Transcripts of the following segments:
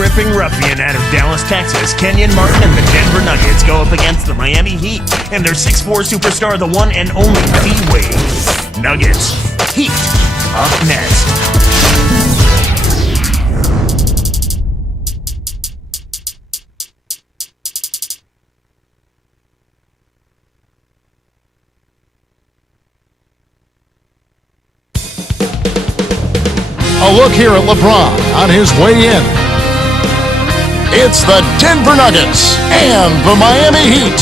name-ripping ruffian out of Dallas, Texas, Kenyon Martin and the Denver Nuggets go up against the Miami Heat and their 6'4 superstar, the one and only D-Wade. Nuggets, Heat, up next. A look here at LeBron on his way in. It's the Denver Nuggets and the Miami Heat.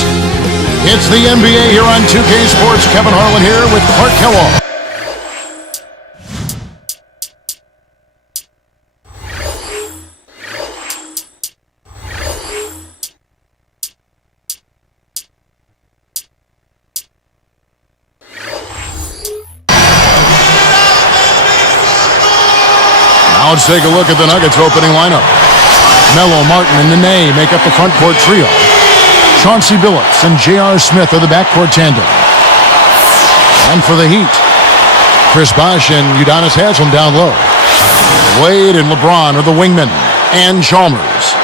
It's the NBA here on 2K Sports. Kevin Harlan here with Clark Kellogg. Now let's take a look at the Nuggets opening lineup. Melo, Martin, and Nene make up the front court trio. Chauncey Billups and J.R. Smith are the backcourt tandem. And for the Heat, Chris Bosh and Udonis Haslem down low. Wade and LeBron are the wingmen, and Chalmers.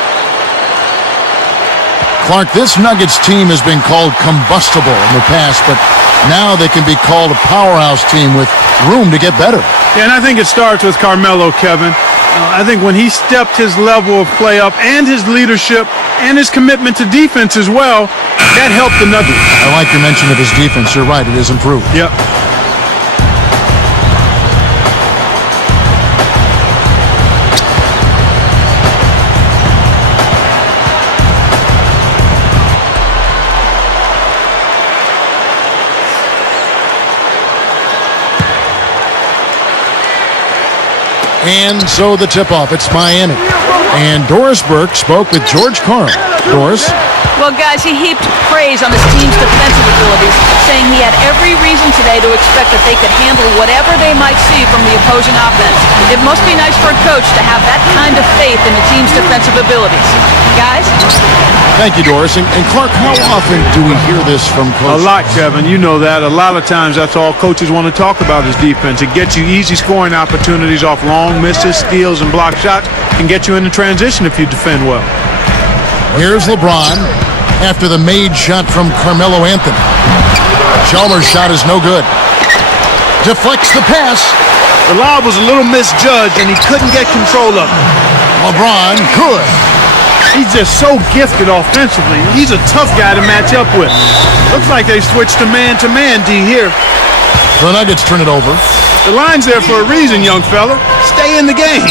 Clark, this Nuggets team has been called combustible in the past, but now they can be called a powerhouse team with room to get better. Yeah, and I think it starts with Carmelo, Kevin. I think when he stepped his level of play up and his leadership and his commitment to defense as well, that helped the Nuggets. I like your mention of his defense. You're right, it is improved. Yep. And so the tip-off, it's Miami. And Doris Burke spoke with George Karl. Doris? Well, guys, he heaped praise on his team's defensive abilities, saying he had every reason today to expect that they could handle whatever they might see from the opposing offense. It must be nice for a coach to have that kind of faith in the team's defensive abilities. Guys? Thank you, Doris. And Clark, how often do we hear this from coaches? A lot, Kevin. You know that. A lot of times that's all coaches want to talk about is defense. It gets you easy scoring opportunities off long misses, steals, and block shots, and get you into transition if you defend well. Here's LeBron after the made shot from Carmelo Anthony. Chalmers' shot is no good. Deflects the pass. The lob was a little misjudged, and he couldn't get control of it. LeBron, good. He's just so gifted offensively. He's a tough guy to match up with. Looks like they switched to man-to-man D here. The Nuggets turn it over. The line's there for a reason, young fella. Stay in the game.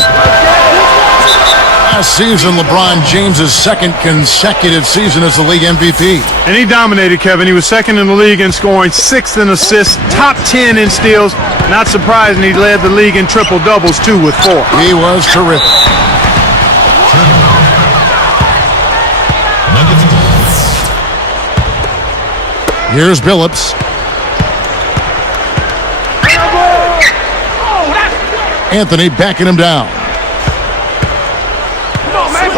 Last season, LeBron James' second consecutive season as the league MVP. And he dominated, Kevin. He was second in the league in scoring, sixth in assists, top 10 in steals. Not surprising he led the league in triple-doubles, too, with 4. He was terrific. Here's Billups. Anthony backing him down.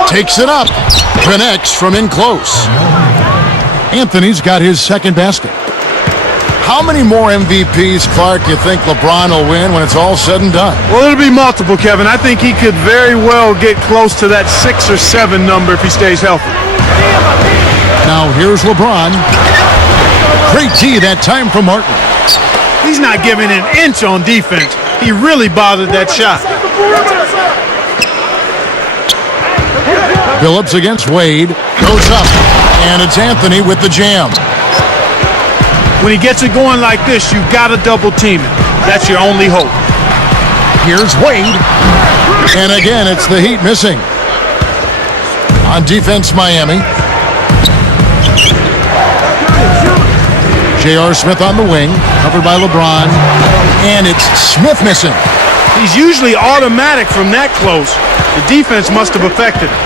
Takes it up. Connects from in close. Anthony's got his second basket. How many more MVPs, Clark, you think LeBron will win when it's all said and done? Well, it'll be multiple, Kevin. I think he could very well get close to that 6 or 7 number if he stays healthy. Now here's LeBron. Great D that time from Martin. He's not giving an inch on defense. He really bothered that shot. Billups against Wade. Goes up. And it's Anthony with the jam. When he gets it going like this, you've got to double team it. That's your only hope. Here's Wade. And again, it's the Heat missing. On defense, Miami. J.R. Smith on the wing, covered by LeBron, and it's Smith missing. He's usually automatic from that close. The defense must have affected him.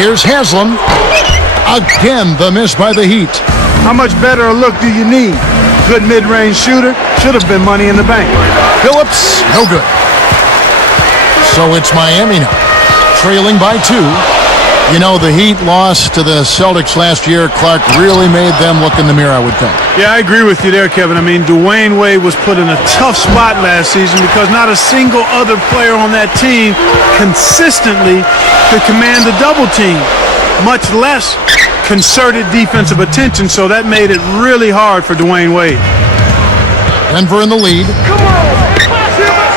Here's Haslem. Again, the miss by the Heat. How much better a look do you need? Good mid-range shooter. Should have been money in the bank. Billups, no good. So it's Miami now, trailing by 2. You know, the Heat loss to the Celtics last year, Clark, really made them look in the mirror, I would think. Yeah, I agree with you there, Kevin. I mean, Dwayne Wade was put in a tough spot last season because not a single other player on that team consistently could command a double team, much less concerted defensive attention, so that made it really hard for Dwayne Wade. Denver in the lead.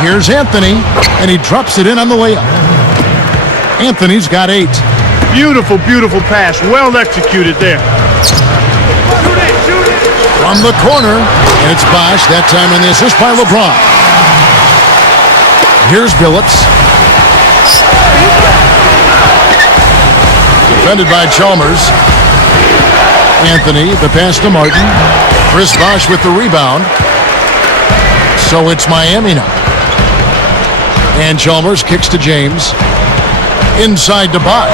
Here's Anthony, and he drops it in on the layup. Anthony's got 8. Beautiful, beautiful pass. Well executed there. From the corner, and it's Bosch, that time on the assist by LeBron. Here's Billups. Defended by Chalmers. Anthony, the pass to Martin. Chris Bosch with the rebound. So it's Miami now. And Chalmers kicks to James. Inside to Bosch.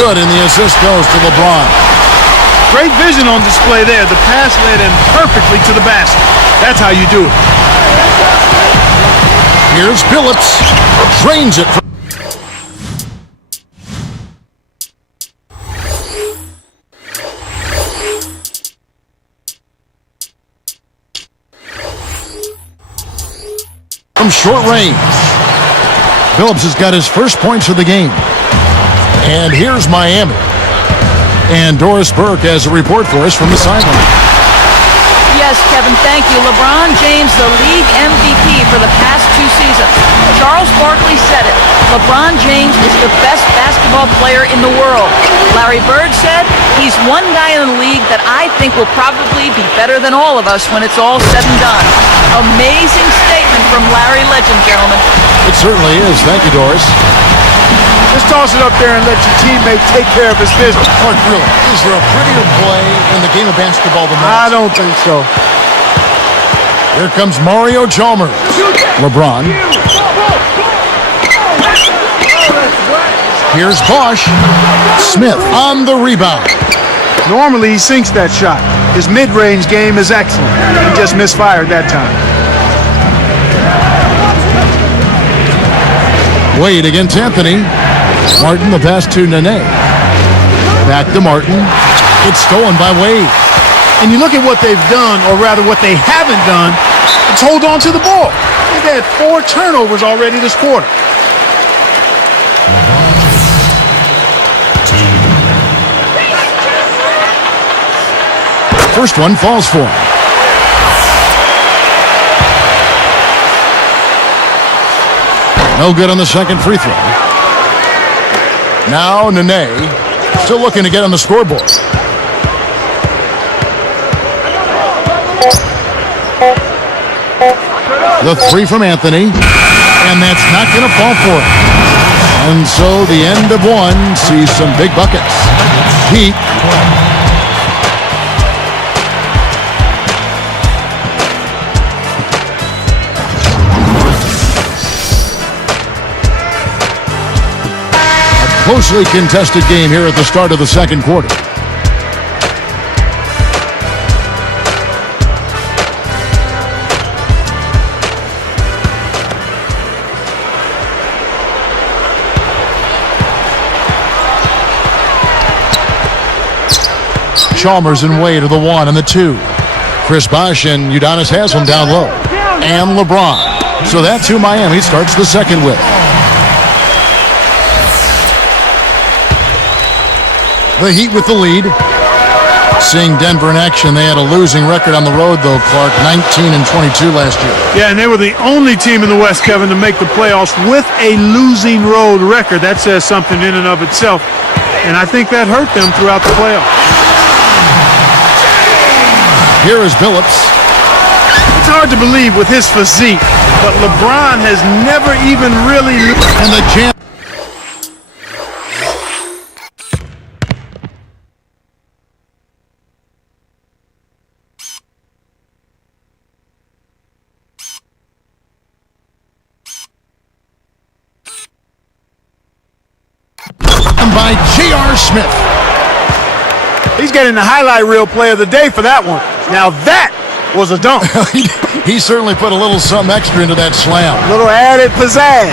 Good, and the assist goes to LeBron. Great vision on display there. The pass led in perfectly to the basket. That's how you do it. Here's Billups. Drains it. From short range. Billups has got his first points of the game. And here's Miami. And Doris Burke has a report for us from the sideline. Yes, Kevin, thank you. LeBron James, the league MVP for the past 2 seasons. Charles Barkley said it. LeBron James is the best basketball player in the world. Larry Bird said he's one guy in the league that I think will probably be better than all of us when it's all said and done. Amazing statement from Larry Legend, gentlemen. It certainly is. Thank you, Doris. Just toss it up there and let your teammate take care of his business. Clark, really, is there a prettier play in the game of basketball than that? I don't think so. Here comes Mario Chalmers. LeBron. Here's Bosch. Smith on the rebound. Normally he sinks that shot. His mid-range game is excellent. He just misfired that time. Wade against Anthony. Martin, the pass to Nene. Back to Martin. It's stolen by Wade. And you look at what they've done, or rather what they haven't done, it's hold on to the ball. They've had 4 turnovers already this quarter. First one falls for him. No good on the second free throw. Now Nene still looking to get on the scoreboard. The 3 from Anthony, and that's not going to fall for him. And so the end of one sees some big buckets. Heat. Closely contested game here at the start of the second quarter. Chalmers and Wade are the 1 and the 2. Chris Bosch and Udonis Haslem down low. And LeBron. So that's who Miami starts the second with. The Heat with the lead. Seeing Denver in action, they had a losing record on the road, though, Clark, 19-22 last year. Yeah, and they were the only team in the West, Kevin, to make the playoffs with a losing road record. That says something in and of itself, and I think that hurt them throughout the playoffs. Here is Billups. It's hard to believe with his physique, but LeBron has never even really... And the jam. By J.R. Smith. He's getting the highlight reel play of the day for that one. Now that was a dunk. He certainly put a little something extra into that slam. A little added pizzazz.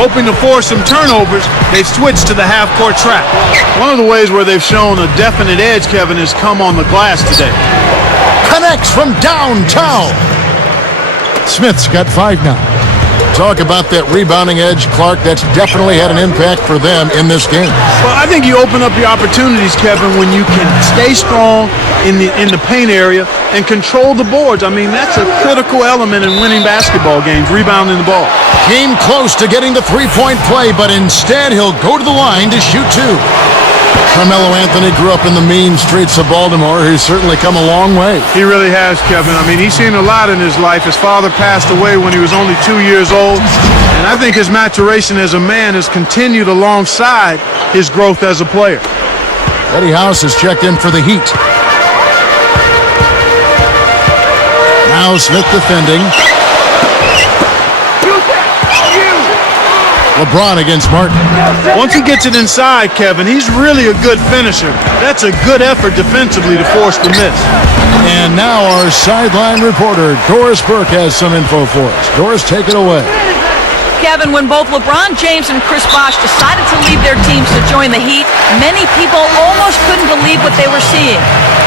Hoping to force some turnovers, they've switched to the half-court trap. One of the ways where they've shown a definite edge, Kevin, has come on the glass today. Connects from downtown. Smith's got 5 now. Talk about that rebounding edge, Clark. That's definitely had an impact for them in this game. Well, I think you open up your opportunities, Kevin, when you can stay strong in the paint area and control the boards. I mean, that's a critical element in winning basketball games, rebounding the ball. Came close to getting the three-point play, but instead he'll go to the line to shoot 2. Carmelo Anthony grew up in the mean streets of Baltimore. He's certainly come a long way. He really has, Kevin. I mean, he's seen a lot in his life. His father passed away when he was only 2 years old, and I think his maturation as a man has continued alongside his growth as a player. Eddie House has checked in for the Heat. Now Smith defending. LeBron against Martin. Once he gets it inside, Kevin, he's really a good finisher. That's a good effort defensively to force the miss. And now our sideline reporter, Doris Burke, has some info for us. Doris, take it away. Kevin, when both LeBron James and Chris Bosh decided to leave their teams to join the Heat, many people almost couldn't believe what they were seeing.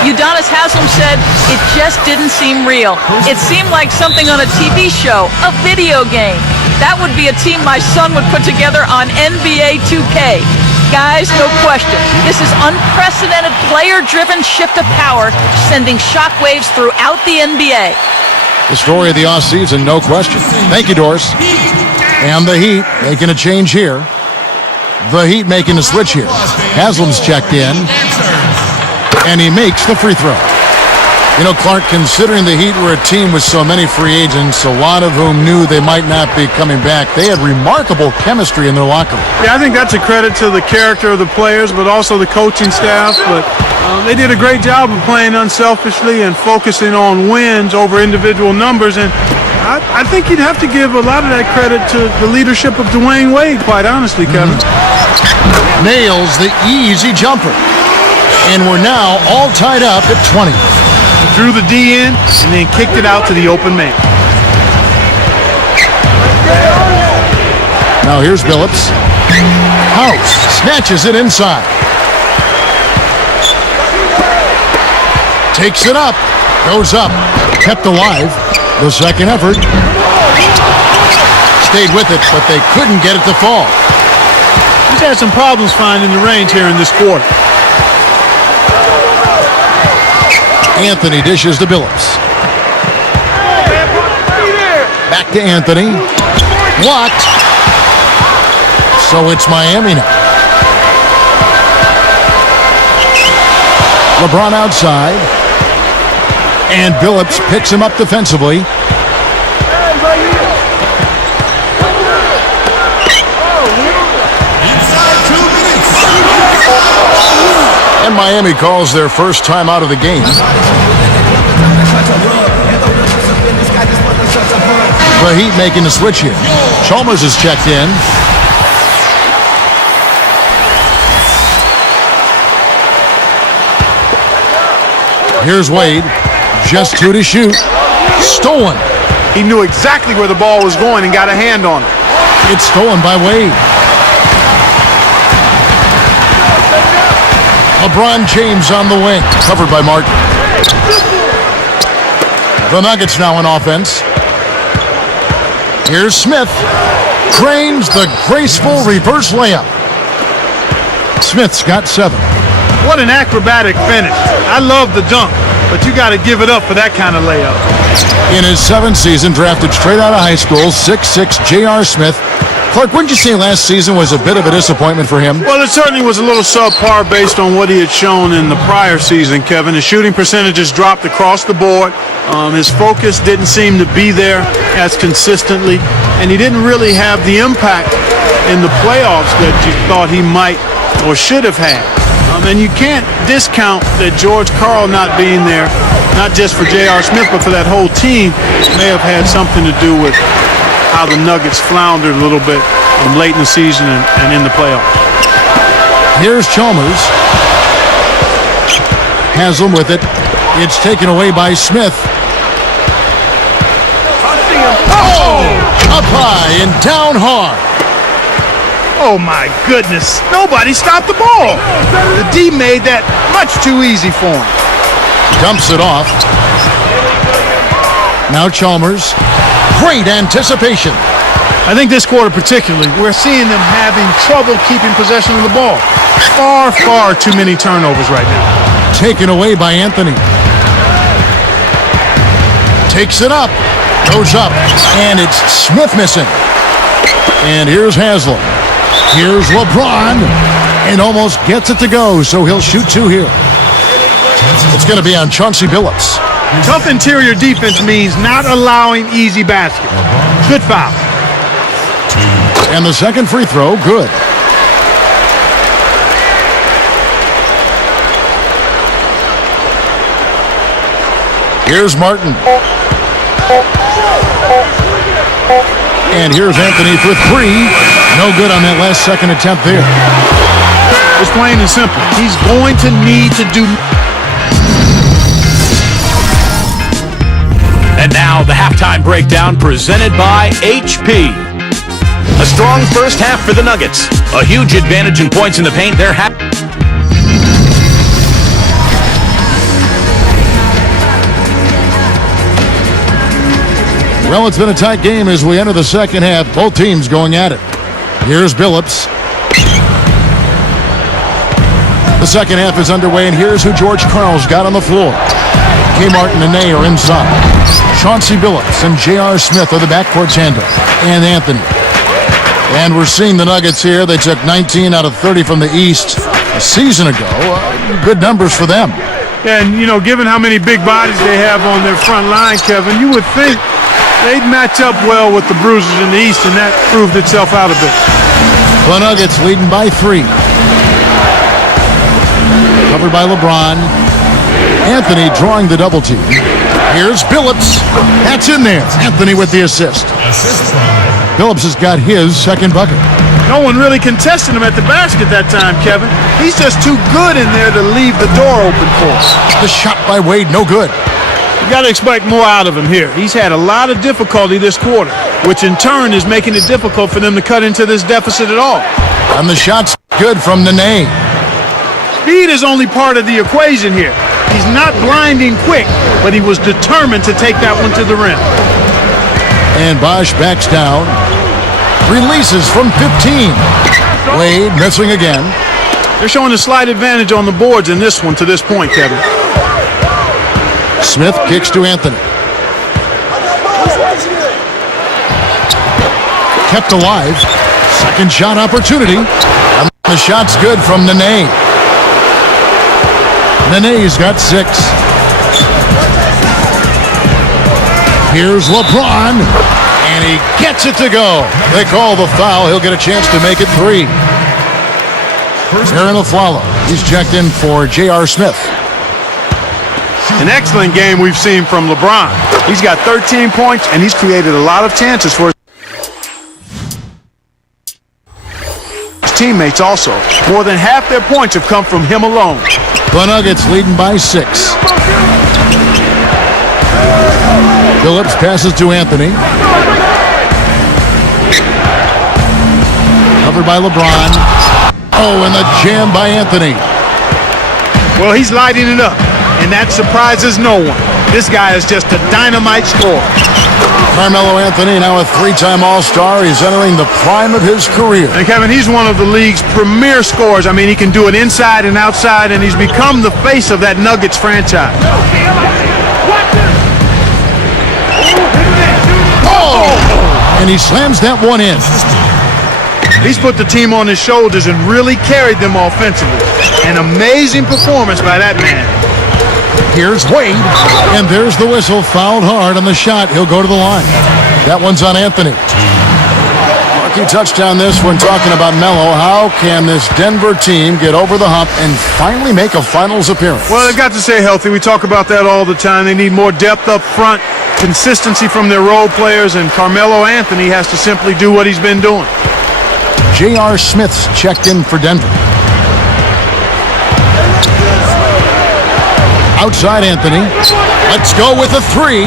Udonis Haslem said it just didn't seem real. It seemed like something on a TV show, a video game. That would be a team my son would put together on NBA 2K. Guys, no question, this is unprecedented player-driven shift of power, sending shockwaves throughout the NBA. The story of the offseason, no question. Thank you, Doris. And the Heat making a change here. The Heat making a switch here. Haslam's checked in, and he makes the free throw. You know, Clark, considering the Heat were a team with so many free agents, a lot of whom knew they might not be coming back, they had remarkable chemistry in their locker room. Yeah, I think that's a credit to the character of the players, but also the coaching staff. But they did a great job of playing unselfishly and focusing on wins over individual numbers. And I think you'd have to give a lot of that credit to the leadership of Dwayne Wade, quite honestly, Kevin. Nails the easy jumper. And we're now all tied up at 20. Drew the D in and then kicked it out to the open man. Now here's Billups. House snatches it inside. Takes it up. Goes up. Kept alive. The second effort. Stayed with it, but they couldn't get it to fall. He's had some problems finding the range here in this quarter. Anthony dishes to Billups. Back to Anthony. Blocked. So it's Miami now. LeBron outside. And Billups picks him up defensively. And Miami calls their first time out of the game. The Heat making the switch here. Chalmers has checked in. Here's Wade. Just 2 to shoot. Stolen. He knew exactly where the ball was going and got a hand on it. It's stolen by Wade. LeBron James on the wing, covered by Martin. The Nuggets now in offense. Here's Smith. Cranes the graceful reverse layup. Smith's got 7. What an acrobatic finish. I love the dunk, but you got to give it up for that kind of layup. In his 7th season, drafted straight out of high school, 6'6" J.R. Smith. Clark, wouldn't you say last season was a bit of a disappointment for him? Well, it certainly was a little subpar based on what he had shown in the prior season, Kevin. His shooting percentages dropped across the board. His focus didn't seem to be there as consistently, and he didn't really have the impact in the playoffs that you thought he might or should have had. And you can't discount that George Karl not being there, not just for J.R. Smith, but for that whole team, may have had something to do with how the Nuggets floundered a little bit late in the season and in the playoffs. Here's Chalmers. Haslam with it. It's taken away by Smith. Oh! Up high and down hard. Oh my goodness, nobody stopped the ball. The D made that much too easy for him. Dumps it off. Now Chalmers. Great anticipation. I think this quarter particularly, we're seeing them having trouble keeping possession of the ball. Far too many turnovers right now. Taken away by Anthony. Takes it up. Goes up. And it's Smith missing. And here's Haslam. Here's LeBron. And almost gets it to go, so he'll shoot two here. It's going to be on Chauncey Billups. Tough interior defense means not allowing easy baskets. Good foul. And the second free throw, good. Here's Martin. And here's Anthony for three. No good on that last second attempt there. It's plain and simple. He's going to need to do. And now the halftime breakdown presented by HP. A strong first half for the Nuggets. A huge advantage in points in the paint. They're happy. Well, it's been a tight game as we enter the second half. Both teams going at it. Here's Billups. The second half is underway, and here's who George Karl's got on the floor. K. Martin and Nene are inside. Chauncey Billups and J.R. Smith are the backcourt tandem. And Anthony. And we're seeing the Nuggets here. They took 19 out of 30 from the East a season ago. Good numbers for them. And, you know, given how many big bodies they have on their front line, Kevin, you would think they'd match up well with the Bruisers in the East, and that proved itself out a bit. The Nuggets leading by 3. Covered by LeBron. Anthony drawing the double team. Here's Billups. That's in there. Anthony with the assist. Billups has got his second bucket. No one really contested him at the basket that time, Kevin. He's just too good in there to leave the door open for him. The shot by Wade, no good. You got to expect more out of him here. He's had a lot of difficulty this quarter, which in turn is making it difficult for them to cut into this deficit at all. And the shot's good from Nene. Speed is only part of the equation here. He's not blinding quick, but he was determined to take that one to the rim. And Bosch backs down. Releases from 15. Wade missing again. They're showing a slight advantage on the boards in this one to this point, Kevin. Smith kicks to Anthony. Kept alive. Second shot opportunity. And the shot's good from Nene. Nene's got 6. Here's LeBron. And he gets it to go. They call the foul. He'll get a chance to make it 3. Aaron Aflalo. He's checked in for J.R. Smith. An excellent game we've seen from LeBron. He's got 13 points, and he's created a lot of chances for his teammates also. More than half their points have come from him alone. The Nuggets leading by 6. Billups passes to Anthony. Covered by LeBron. Oh, and the jam by Anthony. Well, he's lighting it up, and that surprises no one. This guy is just a dynamite scorer. Carmelo Anthony, now a 3-time All-Star. He's entering the prime of his career. And Kevin, he's one of the league's premier scorers. I mean, he can do it inside and outside, and he's become the face of that Nuggets franchise. Oh! And he slams that one in. He's put the team on his shoulders and really carried them offensively. An amazing performance by that man. Here's Wade, and there's the whistle. Fouled hard on the shot. He'll go to the line. That one's on Anthony. Markey touched on this when talking about Melo. How can this Denver team get over the hump and finally make a finals appearance? Well, they've got to stay healthy. We talk about that all the time. They need more depth up front, consistency from their role players, and Carmelo Anthony has to simply do what he's been doing. J.R. Smith's checked in for Denver. Outside Anthony. Let's go with a 3.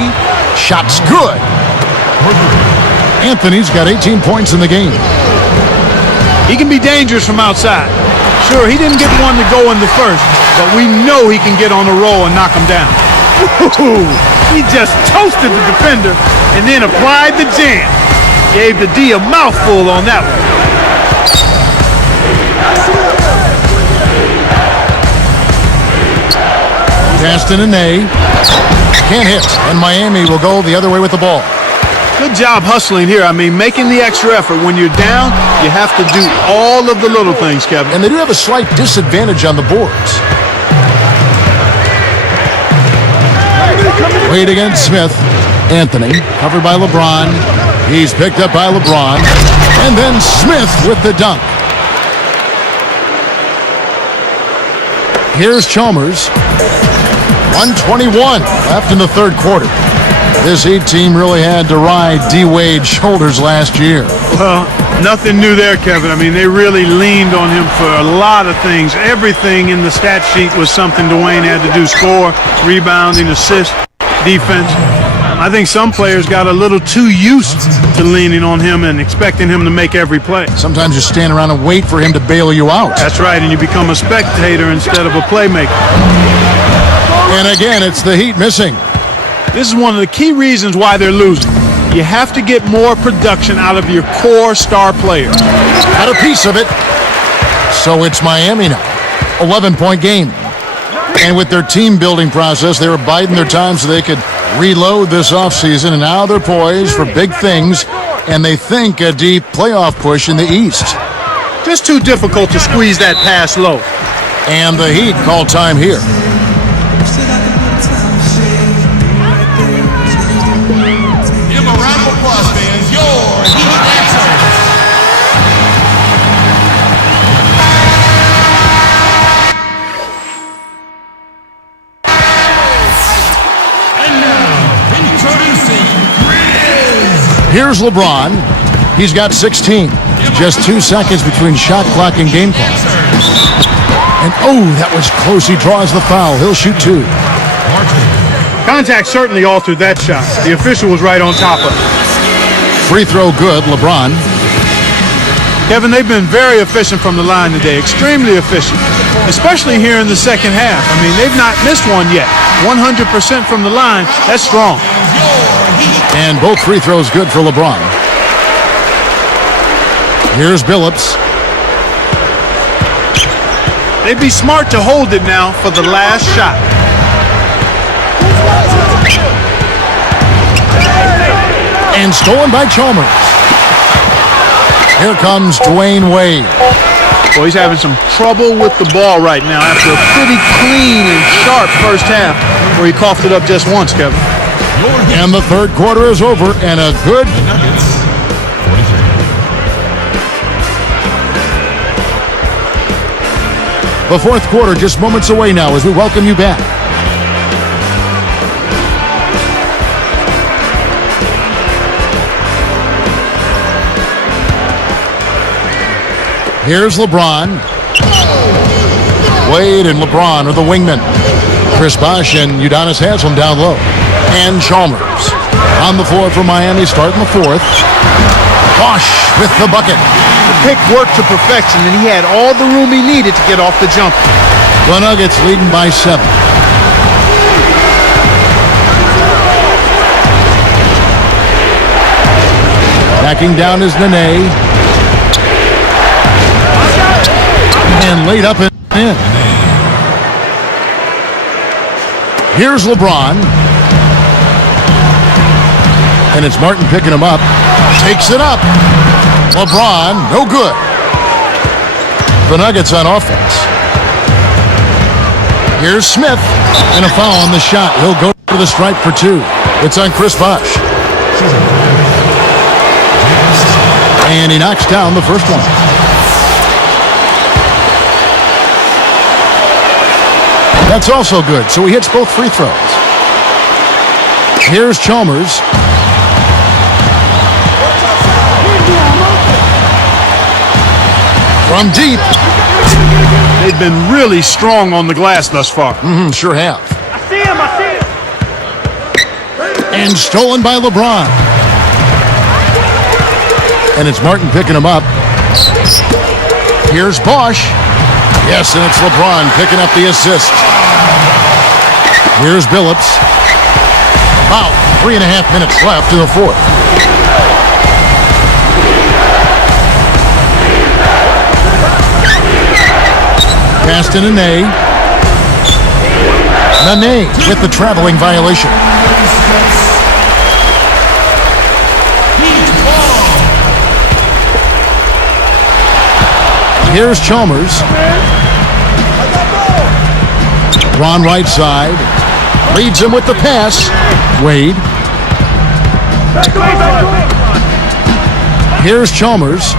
Shot's good. Anthony's got 18 points in the game. He can be dangerous from outside. Sure, he didn't get one to go in the first, but we know he can get on a roll and knock him down. Woo-hoo! He just toasted the defender and then applied the jam. Gave the D a mouthful on that one. Pass to Nene. Can't hit, and Miami will go the other way with the ball. Good job hustling here. I mean, making the extra effort. When you're down, you have to do all of the little things, Kevin. And they do have a slight disadvantage on the boards. Wade against Smith. Anthony, covered by LeBron. He's picked up by LeBron. And then Smith with the dunk. Here's Chalmers. 1:21 left in the third quarter. This Heat team really had to ride D-Wade's shoulders last year. Well, nothing new there, Kevin. I mean, they really leaned on him for a lot of things. Everything in the stat sheet was something Dwayne had to do. Score, rebounding, assist, defense. I think some players got a little too used to leaning on him and expecting him to make every play. Sometimes you stand around and wait for him to bail you out. That's right, and you become a spectator instead of a playmaker. And again, it's the Heat missing. This is one of the key reasons why they're losing. You have to get more production out of your core star players. Got a piece of it. So it's Miami now. 11-point game. And with their team building process, they were biding their time so they could reload this offseason. And now they're poised for big things. And they think a deep playoff push in the East. Just too difficult to squeeze that pass low. And the Heat call time here. Here's LeBron. He's got 16. Just 2 seconds between shot clock and game clock. And oh, that was close. He draws the foul. He'll shoot 2. Contact certainly altered that shot. The official was right on top of it. Free throw good, LeBron. Kevin, they've been very efficient from the line today. Extremely efficient. Especially here in the second half. I mean, they've not missed one yet. 100% from the line. That's strong. And both free throws good for LeBron. Here's Billups. They'd be smart to hold it now for the last shot. And stolen by Chalmers. Here comes Dwayne Wade. Well, he's having some trouble with the ball right now after a pretty clean and sharp first half where he coughed it up just once, Kevin. And the third quarter is over, and a good... The fourth quarter just moments away now as we welcome you back. Here's LeBron. Wade and LeBron are the wingmen. Chris Bosh and Udonis Haslem down low. And Chalmers on the floor for Miami, starting the fourth. Bosh with the bucket. The pick worked to perfection, and he had all the room he needed to get off the jumper. The Nuggets leading by 7. Backing down is Nene. And laid up and in. Here's LeBron. And it's Martin picking him up. Takes it up. LeBron, no good. The Nuggets on offense. Here's Smith. And a foul on the shot. He'll go to the stripe for 2. It's on Chris Bosh. And he knocks down the first one. That's also good, so he hits both free throws. Here's Chalmers. From deep. They've been really strong on the glass thus far. Sure have. I see him. And stolen by LeBron. And it's Martin picking him up. Here's Bosch. Yes, and it's LeBron picking up the assist. Here's Billups. About 3.5 minutes left in the fourth. Pass to Nene. Nene with the traveling violation. Here's Chalmers. Ron right side. Leads him with the pass. Wade. Here's Chalmers.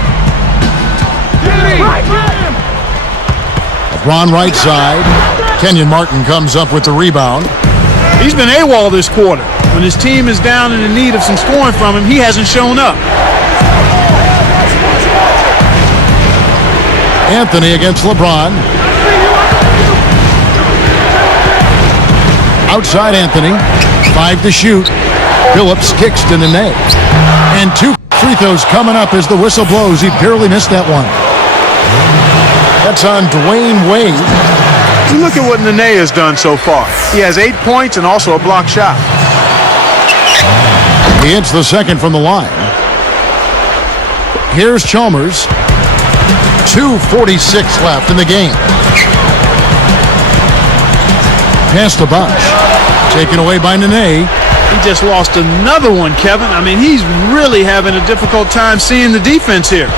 Ron right side. Kenyon Martin comes up with the rebound. He's been AWOL this quarter. When his team is down and in need of some scoring from him, he hasn't shown up. Anthony against LeBron. Outside Anthony. 5 to shoot. Billups kicks to Nene. And 2 free throws coming up as the whistle blows. He barely missed that one. That's on Dwayne Wade. You look at what Nene has done so far. He has 8 points and also a block shot. He hits the second from the line. Here's Chalmers. 2:46 left in the game. Pass to Bosch. Taken away by Nene. He just lost another one, Kevin. I mean, he's really having a difficult time seeing the defense here.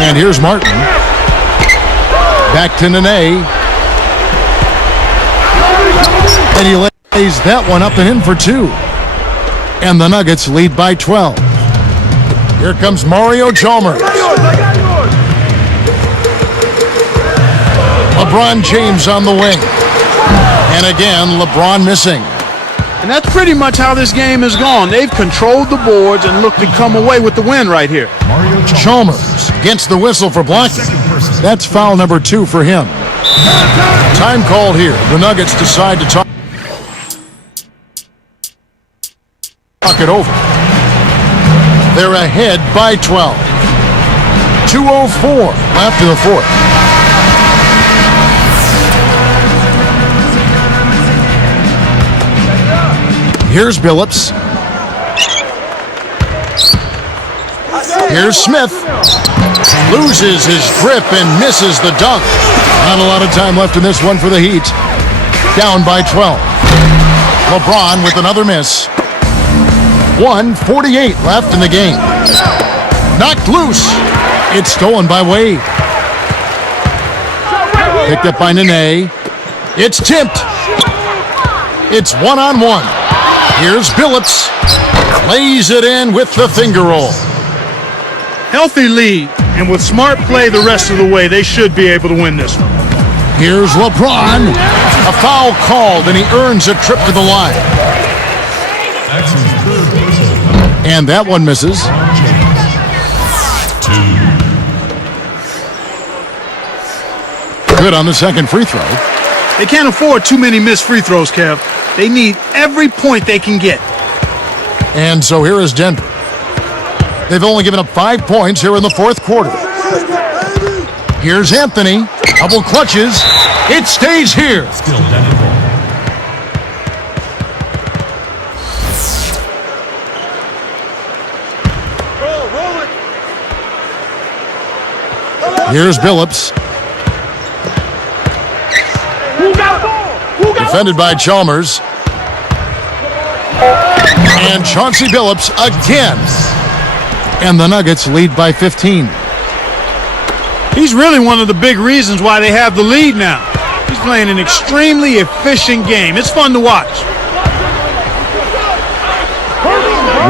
And here's Martin. Back to Nene. And he lays that one up and in for 2. And the Nuggets lead by 12. Here comes Mario Chalmers. LeBron James on the wing. And again, LeBron missing. And that's pretty much how this game has gone. They've controlled the boards and looked to come away with the win right here. Chalmers against the whistle for blocking. That's foul number 2 for him. Time called here. The Nuggets decide to talk it over. They're ahead by 12. 2:04 left in the fourth. Here's Billups. Here's Smith. Loses his grip and misses the dunk. Not a lot of time left in this one for the Heat. Down by 12. LeBron with another miss. 1:48 left in the game. Knocked loose. It's stolen by Wade. Picked up by Nene. It's tipped. It's 1-on-1. Here's Billups. Lays it in with the finger roll. Healthy lead, and with smart play the rest of the way, they should be able to win this one. Here's LeBron. A foul called, and he earns a trip to the line. And that one misses. Good on the second free throw. They can't afford too many missed free throws, Kev. They need every point they can get. And so here is Denver. They've only given up 5 points here in the fourth quarter. Here's Anthony. Double clutches. It stays here. Still Denver. Here's Billups. Defended by Chalmers. And Chauncey Billups again. And the Nuggets lead by 15. He's really one of the big reasons why they have the lead now. He's playing an extremely efficient game. It's fun to watch.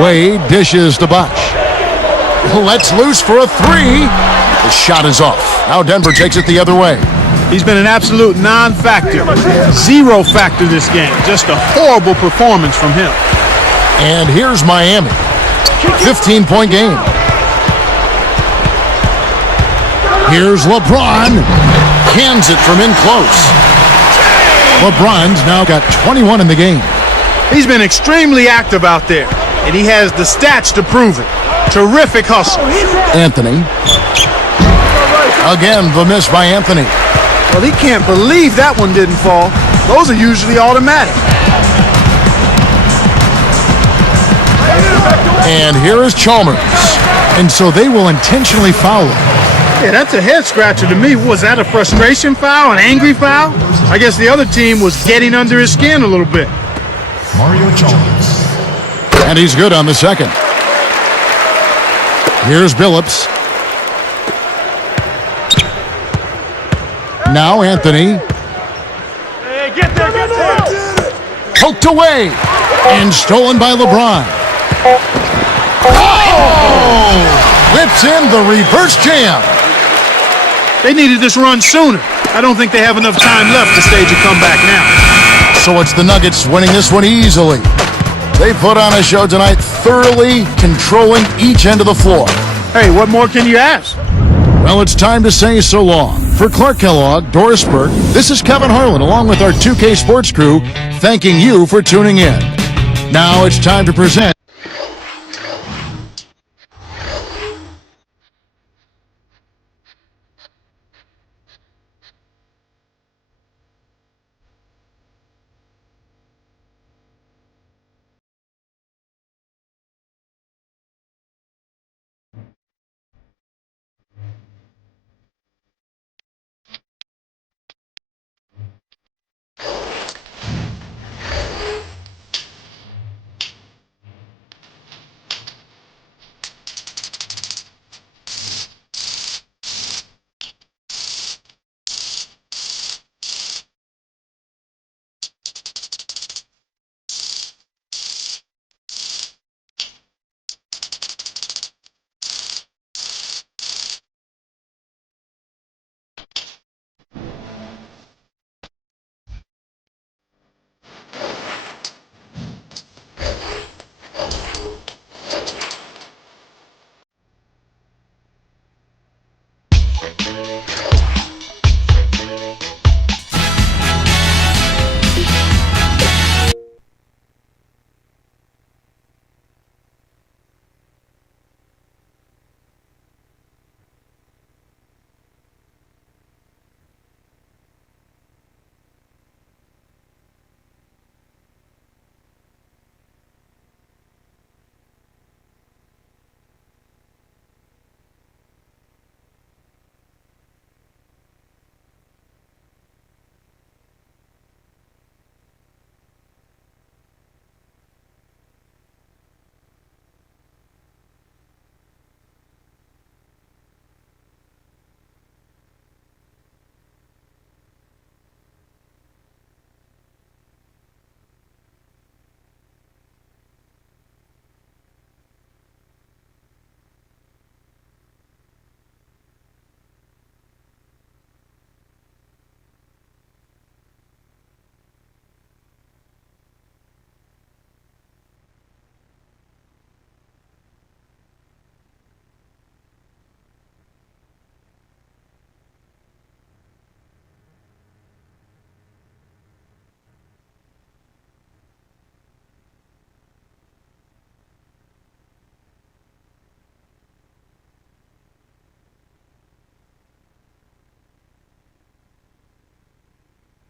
Wade dishes to Bosch. Lets loose for a 3. The shot is off. Now Denver takes it the other way. He's been an absolute non-factor. Zero factor this game. Just a horrible performance from him. And here's Miami. 15-point game. Here's LeBron. Cans it from in close. LeBron's now got 21 in the game. He's been extremely active out there, and he has the stats to prove it. Terrific hustle. Anthony. Again, the miss by Anthony. Well, he can't believe that one didn't fall. Those are usually automatic. And here is Chalmers. And so they will intentionally foul him. Yeah, that's a head scratcher to me. Was that a frustration foul, an angry foul? I guess the other team was getting under his skin a little bit. Mario Chalmers. And he's good on the second. Here's Billups. Now Anthony. Hey, get there, get there. Poked away. And stolen by LeBron. Oh! Whips in the reverse jam. They needed this run sooner. I don't think they have enough time left to stage a comeback now. So it's the Nuggets winning this one easily. They put on a show tonight, thoroughly controlling each end of the floor. Hey, what more can you ask? Well, it's time to say so long. For Clark Kellogg, Doris Burke, this is Kevin Harlan, along with our 2K Sports crew, thanking you for tuning in. Now it's time to present